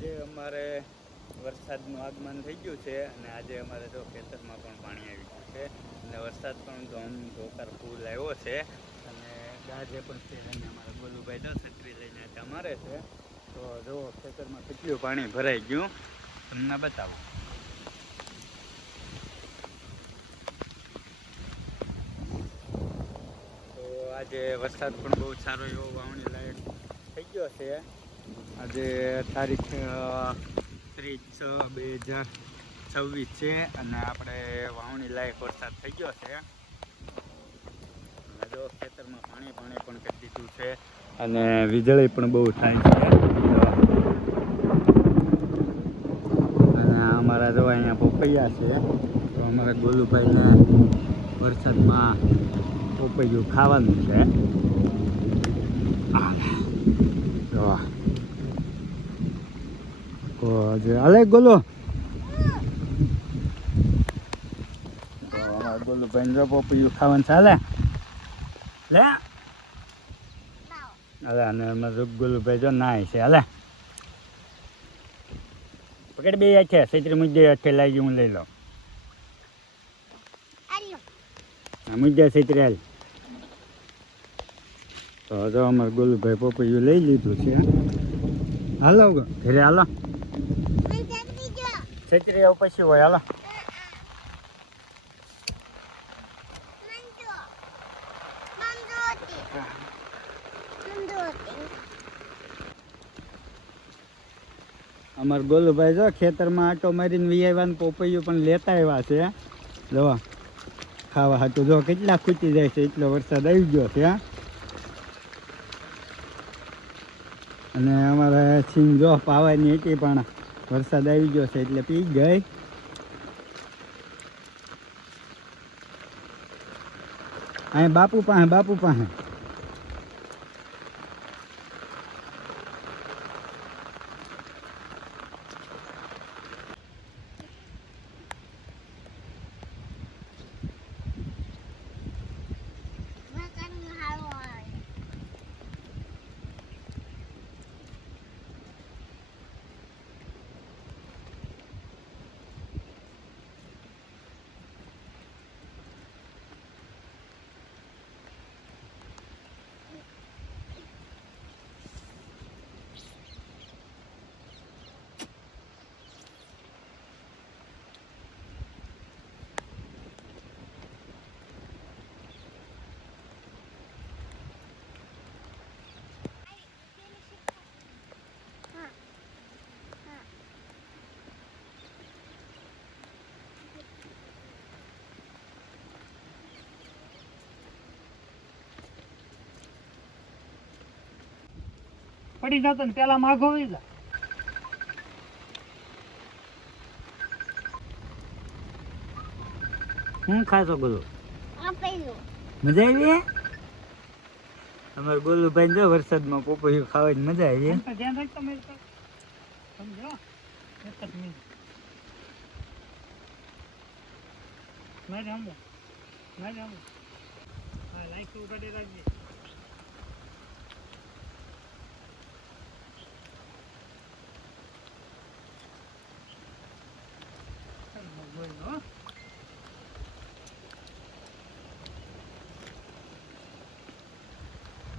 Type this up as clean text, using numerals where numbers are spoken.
આજે અમારે વરસાદનું આગમન થઈ ગયું છે અને આજે અમારે જો ખેતરમાં પણ પાણી આવી ગયું છે અને વરસાદ પણ ધોકાર ફૂલ આવ્યો છે અને ગાજે પણ છે અને અમારા ગોલુભાઈ જો છત્રી લઈને અમારે છે. તો જો ખેતરમાં કેટલું પાણી ભરાઈ ગયું તમને બતાવો. તો આજે વરસાદ પણ બહુ સારો એવો વાવણી લાયક થઈ ગયો છે. આજે તારીખ 30/6/2026 છે અને આપણે વાવણી લાયક વરસાદ થઈ ગયો છે. જો ખેતરમાં પાણી પણ કરી દીધું છે અને વીજળી પણ બહુ થાય છે. અને અમારા જો અહીંયા પોપૈયા છે તો અમારા ગોલુભાઈને વરસાદમાં પોપૈયું ખાવાનું છે. હાલે ગોલો અમારા ગોલુભાઈ જો પોપૈયું ખાવાનું ચાલે લે હાલે અને અમારા ગોલુભાઈ જો નાય છે. હાલે પકડ બે છે છત્રી મુદ્દે અઠે લાગી હું લઈ લઉં. મુદ્દે છત્રી હાલ. તો જો અમારે ગોલુભાઈ પોપૈયું લઈ લીધું છે. હાલો ઘરે હાલો છત્રી આવું પછી હોય. હાલો અમારે ગોલુભાઈ જો ખેતરમાં આટો મારીને વિયાવાનું પોપૈયું પણ લેતા આવ્યા છે. જો ખાવા હાટું જો કેટલા ખૂટી જાય છે એટલો વરસાદ આવી ગયો છે. અને અમારે સિંગ જો પાવાની હતી પણ વરસાદ આવી ગયો છે એટલે પી ગઈ. અહીં બાપુ પાસે પડી જતો ને પેલા માગો વઈ જા. હું ખાતો બોલો મજા આવી? અમારે ગોલુભાઈ જો વરસાદમાં પોપૈયું ખાવાની મજા આવી. ધ્યાન રાખતો સમજો લાઈક ઉગાડી રાખજે.